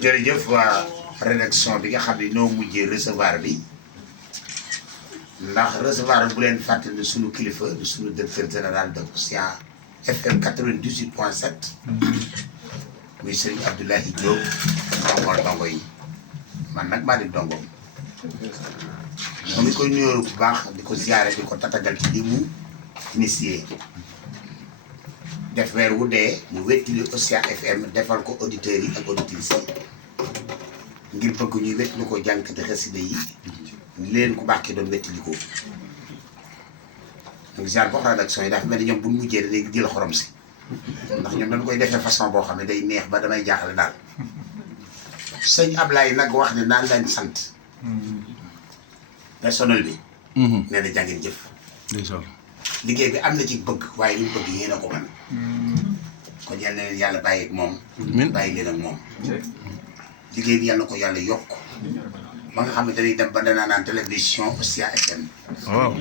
jërëjëf waa rédaction bi nga xam ne ñoo mujjee recevoir bi ndax recevoir bu leen fàttali suñu kilifa di suñu directeur général de Océan FM 98.7 muy Serigne Abdoulaye Diop ndongo yi man nag maa di ndongoom moom it koy nuyoo bu baax di ko ziare di ko tatagal ci li mu initié def weer wu dee mu wettili Océan FM defal ko auditeurs yi ak auditrices yi ngir bëgg ñuy wettili ko jànkati xasida yi leen ku baax ki doon wettili ko donc genre boo rédaction yi dafa mel ni ñoom bu ñu mujjee léegi jël xorom si ndax ñoom dañu koy defee façon boo xam ne day neex ba damay jaaxle daal sëñ Ablaye nag wax ne naan leen sant personnel bi nee na jàngeen jëf liggéey bi am na ci bëgg waaye li mu bëgg yéen a ko man kon yal na leen yàlla bàyyi ak moom bàyyi leen ak moom liggéey bi yal na ko yàlla yokk ba nga xam ne dañuy dem ba danaa naan télévision Océan FM waaw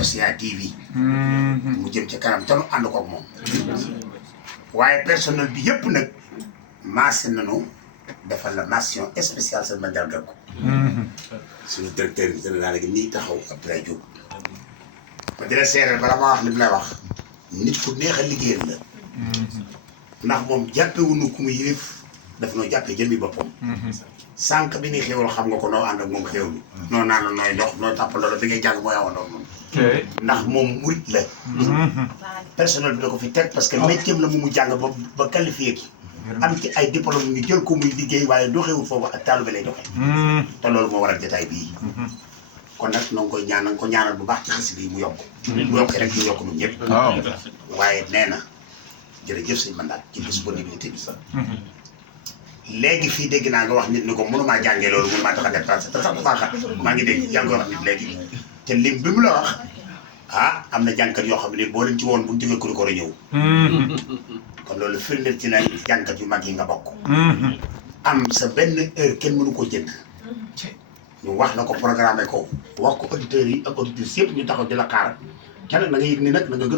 Océan TV mu jëm ci kanam te nu ànd ko ak moom waaye personnel bi yëpp nag maase nañu defal la mention spéciale sa mandargal ko suñu directeur bi dana laa gi nii taxaw Abdoulaye Diop ma dina seeral bala ma wax li mu lay wax nit ku neex a liggéeyal la ndax moom jàppewuñu ku mu yilif daf noo jàppee jëmmi boppam sànq bi ni xéwal xam nga ko noo ànd ak moom xéwlu noo naan la nooy ndox noo tàppaloo la bi ngay jàng mooy awandoon moom ndax moom murit la personnel bi da ko fi teg parce que métier la mu jàng ba qualifié ki am ci ay diplôme ñu jël ko muy liggéey waaye doxewul foofu ak taalibe lay doxee te loolu moo waral jotaay bii kon nag na nga koy ñaan na nga ko ñaanal bu baax ci xasida yi mu yokk bu yokkee rek ñu yokk ñun ñëpp waaye nee na jërëjëf sëñ mandaat ci disponibilité bi léegi fii dégg naa nga wax nit ni ko mënumaa jàngee loolu mënumaa tax a déplacé te sax dafa xat maa ngi dégg yaa ngi koy wax nit léegi te lim bi mu la wax ah am na jànkat yoo xam ne boo leen ci woon bu ñu jógee ko war a ñëw kon loolu firndeel ci na jànkat yu mag yi nga bokk am sa benn heure kenn mënu koo jënd ñu wax la ko programmé ko wax ko auditeurs yi ak auditrices yëpp ñu taxaw di la xaar ca nag na nga yëg ni nag na nga gën